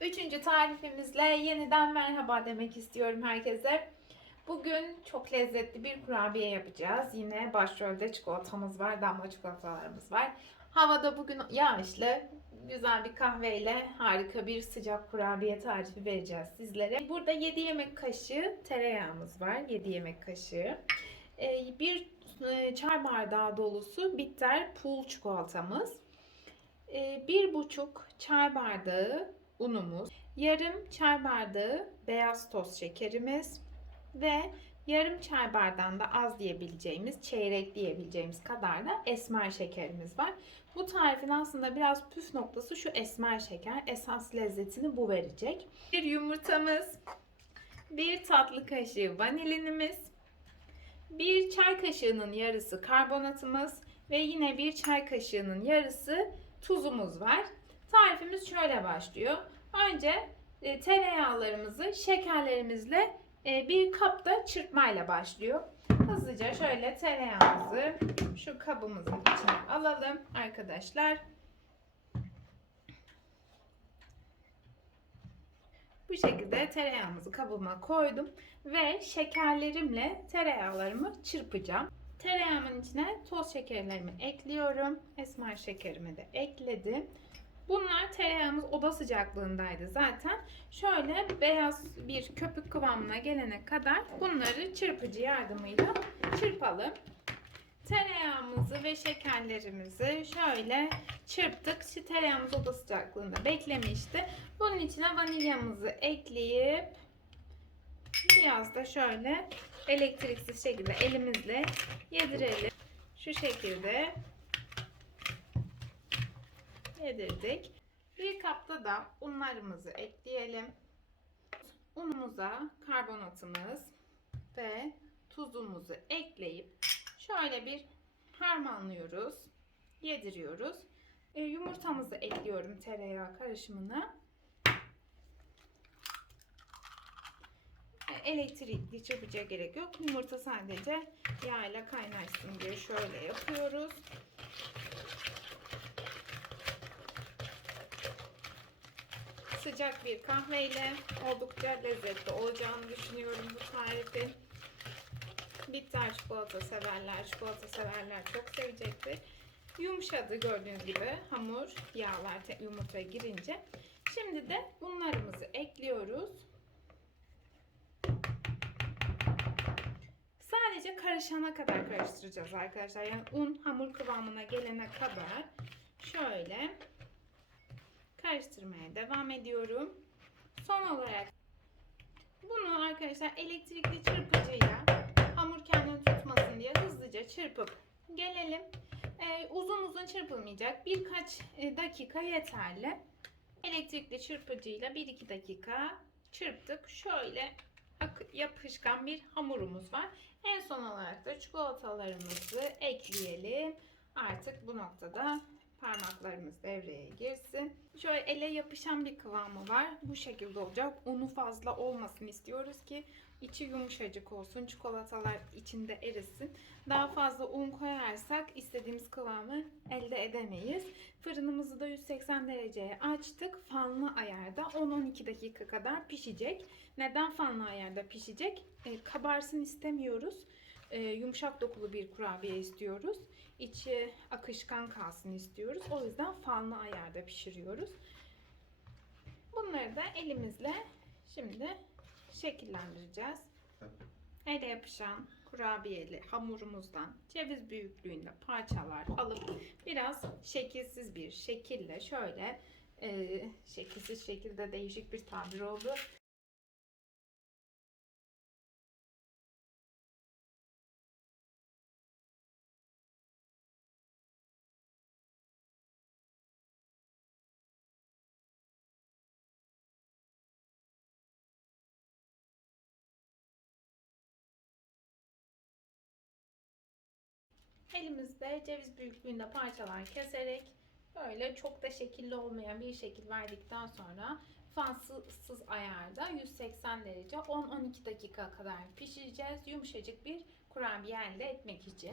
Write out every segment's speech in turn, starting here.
Üçüncü tarifimizle yeniden merhaba demek istiyorum herkese. Bugün çok lezzetli bir kurabiye yapacağız. Yine başrolde çikolatamız var, damla çikolatalarımız var. Havada bugün yağışlı, güzel bir kahveyle harika bir sıcak kurabiye tarifi vereceğiz sizlere. Burada 7 yemek kaşığı tereyağımız var, 7 yemek kaşığı. Ee, Bir e, çay bardağı dolusu bitter pul çikolatamız. Ee, Bir buçuk çay bardağı unumuz, yarım çay bardağı beyaz toz şekerimiz ve yarım çay bardağında az diyebileceğimiz, çeyrek diyebileceğimiz kadar da esmer şekerimiz var. Bu tarifin aslında biraz püf noktası şu esmer şeker. Esas lezzetini bu verecek. Bir yumurtamız, bir tatlı kaşığı vanilinimiz, bir çay kaşığının yarısı karbonatımız ve yine bir çay kaşığının yarısı tuzumuz var. Tarifimiz şöyle başlıyor. Önce e, tereyağlarımızı şekerlerimizle e, bir kapta çırpmayla başlıyor. Hızlıca şöyle tereyağımızı şu kabımızın içine alalım arkadaşlar. Bu şekilde tereyağımızı kabıma koydum ve şekerlerimle tereyağlarımı çırpacağım. Tereyağımın içine toz şekerlerimi ekliyorum. Esmer şekerimi de ekledim. Bunlar tereyağımız oda sıcaklığındaydı zaten. Şöyle beyaz bir köpük kıvamına gelene kadar bunları çırpıcı yardımıyla çırpalım. Tereyağımızı ve şekerlerimizi şöyle çırptık. Şu tereyağımız oda sıcaklığında beklemişti. Bunun içine vanilyamızı ekleyip biraz da şöyle elektriksiz şekilde elimizle yedirelim. Şu şekilde yedirdik. Bir kapta da unlarımızı ekleyelim. Unumuza karbonatımız ve tuzumuzu ekleyip şöyle bir harmanlıyoruz. Yediriyoruz. E, yumurtamızı ekliyorum tereyağı karışımına. E, Elektrikli çırpıcıya gerek yok. Yumurta sadece yağ ile kaynaşsın diye şöyle yapıyoruz. Sıcak bir kahveyle oldukça lezzetli olacağını düşünüyorum bu tarifin. Bitter çikolata severler, çikolata severler çok sevecektir. Yumuşadı gördüğünüz gibi hamur, yağlar yumurtaya girince. Şimdi de unlarımızı ekliyoruz. Sadece karışana kadar karıştıracağız arkadaşlar. Yani un hamur kıvamına gelene kadar şöyle karıştırmaya devam ediyorum. Son olarak bunu arkadaşlar elektrikli çırpıcıyla hamur kendini tutmasın diye hızlıca çırpıp gelelim. Ee, uzun uzun çırpılmayacak. Birkaç e, dakika yeterli. Elektrikli çırpıcıyla 1-2 dakika çırptık. Şöyle yapışkan bir hamurumuz var. En son olarak da çikolatalarımızı ekleyelim. Artık bu noktada parmaklarımız devreye girsin. Şöyle ele yapışan bir kıvamı var. Bu şekilde olacak. Unu fazla olmasın istiyoruz ki içi yumuşacık olsun. Çikolatalar içinde erisin. Daha fazla un koyarsak istediğimiz kıvamı elde edemeyiz. Fırınımızı da 180 dereceye açtık. Fanlı ayarda 10-12 dakika kadar pişecek. Neden fanlı ayarda pişecek? E, kabarsın istemiyoruz. E, yumuşak dokulu bir kurabiye istiyoruz içi akışkan kalsın istiyoruz. O yüzden fanlı ayarda pişiriyoruz. Bunları da elimizle şimdi şekillendireceğiz. Ele yapışan kurabiyeli hamurumuzdan ceviz büyüklüğünde parçalar alıp biraz şekilsiz bir şekille şöyle e, şekilsiz şekilde değişik bir tabir oldu. Elimizde ceviz büyüklüğünde parçalar keserek böyle çok da şekilli olmayan bir şekil verdikten sonra fansız ayarda 180 derece 10-12 dakika kadar pişireceğiz. Yumuşacık bir kurabiye elde etmek için.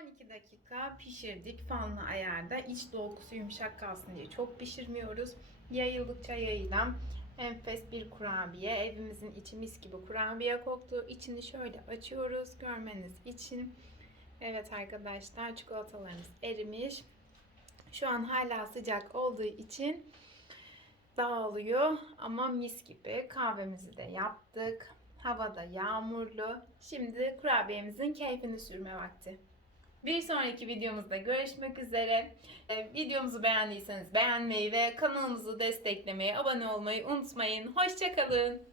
12 dakika pişirdik fanlı ayarda. İç dolgusu yumuşak kalsın diye çok pişirmiyoruz. Yayıldıkça yayılan enfes bir kurabiye. Evimizin içi mis gibi kurabiye koktu. İçini şöyle açıyoruz görmeniz için. Evet arkadaşlar çikolatalarımız erimiş. Şu an hala sıcak olduğu için dağılıyor ama mis gibi kahvemizi de yaptık. Havada yağmurlu. Şimdi kurabiyemizin keyfini sürme vakti. Bir sonraki videomuzda görüşmek üzere. Ee, videomuzu beğendiyseniz beğenmeyi ve kanalımızı desteklemeyi, abone olmayı unutmayın. Hoşçakalın.